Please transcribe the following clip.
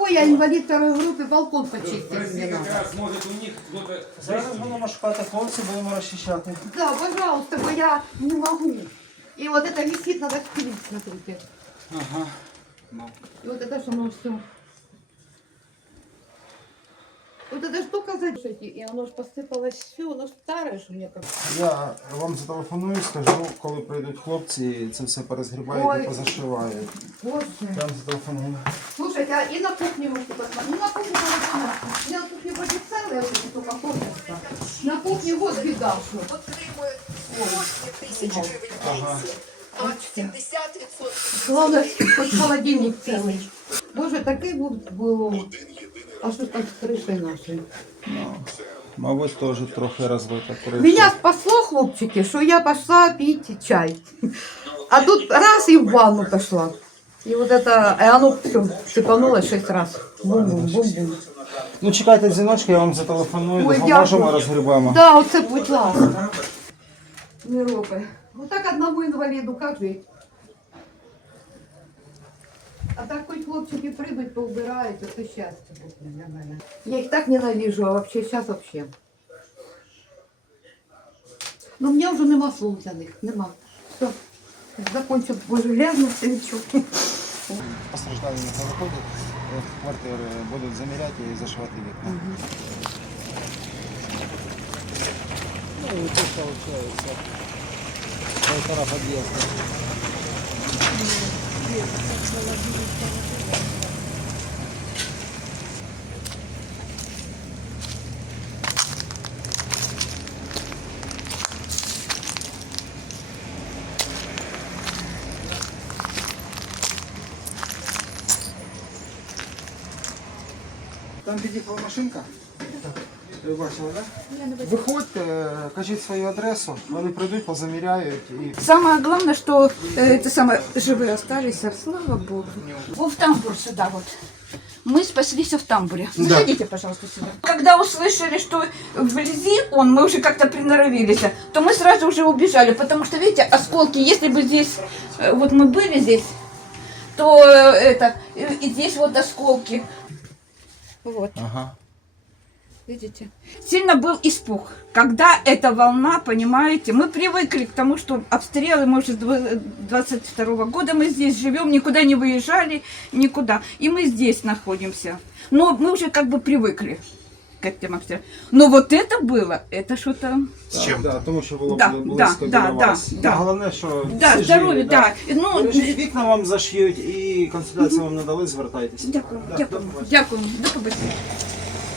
Кого я инвалид второй группы, балкон почистить мне Спроси, как надо. раз, может, у них кто-то... Зараз будемо шукати хлопців, будемо розчищати. Да, пожалуйста, бо я не могу. И вот это висит, надо спилить, смотрите. Ага. И вот это что оно все. Вот эта штука, слушайте, и оно же посыпалось все, оно ж старое же мне как. Я вам зателефоную, скажу, коли прийдуть хлопці, це все перезгрібають Ой. і позашивають. Боже. Я вам зателефоную. Слушайте, а и на кухне можете посмотреть. Ну, на кухне молодца. Я на кухне вроде целая, вот только комната. На кухне вот беда, что. отримують сотні тисяч гривень пенсії. А 70% Главное, хоть холодильник целый. Боже, такий був було. А що ж там з кришею нашою? Ну, мабуть, теж трохи розбита криша. Меня спасло, хлопчики, що я пошла пить чай. А тут раз и в ванну пошла. И вот это, и оно все сыпануло шесть раз. Бум-бум-бум-бум. Ну, чекайте дзвіночка, я вам зателефоную, Ой, допоможемо, дякую. розгрібаємо. Да, оце будь ласка. Не робить. Ну так одному інваліду як жити? А так хоч хлопчики прийдуть, поубирають, то щастя буде для мене. Я їх так ненавижу, а вообще зараз вообще. Ну, у мене вже нема слов для них, нема. Все, закончу, боже, грязно все відчув. Постраждалі не заходять, е, в квартири будуть заміряти і зашивати вікна. Ну, і тут виходить полтора під'їзда. Там під'їхала машинка. Ви бачили, так? Виходьте, кажіть свою адресу, вони прийдуть, позаміряють і Самое главное, что э, это самое живые остались, а слава богу. Во в тамбур сюда вот. Мы спаслись в тамбуре. Заходите, пожалуйста, сюда. Когда услышали, что вблизи он, мы уже как-то приноровились, то мы сразу уже убежали, потому что, видите, осколки, если бы здесь, э, вот мы были здесь, то э, это, и, и здесь вот осколки. Вот. Ага. Видите? Сильно был испуг. Когда эта волна, понимаете, мы привыкли к тому, что обстрелы, мы уже с дв- 22 года мы здесь живем, никуда не выезжали, никуда. И мы здесь находимся. Но мы уже как бы привыкли к этим обстрелам. Но вот это было, это что-то... З чим? Да, тому що було Да, бли- да, близько да, біля да, вас. да. Головне, що Да, всі здоровье, живі, да. Ну, Бережіть, Вікна вам зашиють і консультацію вам надали, звертайтеся. Дякую, Да, дякую, до побачення. дякую. До побачення.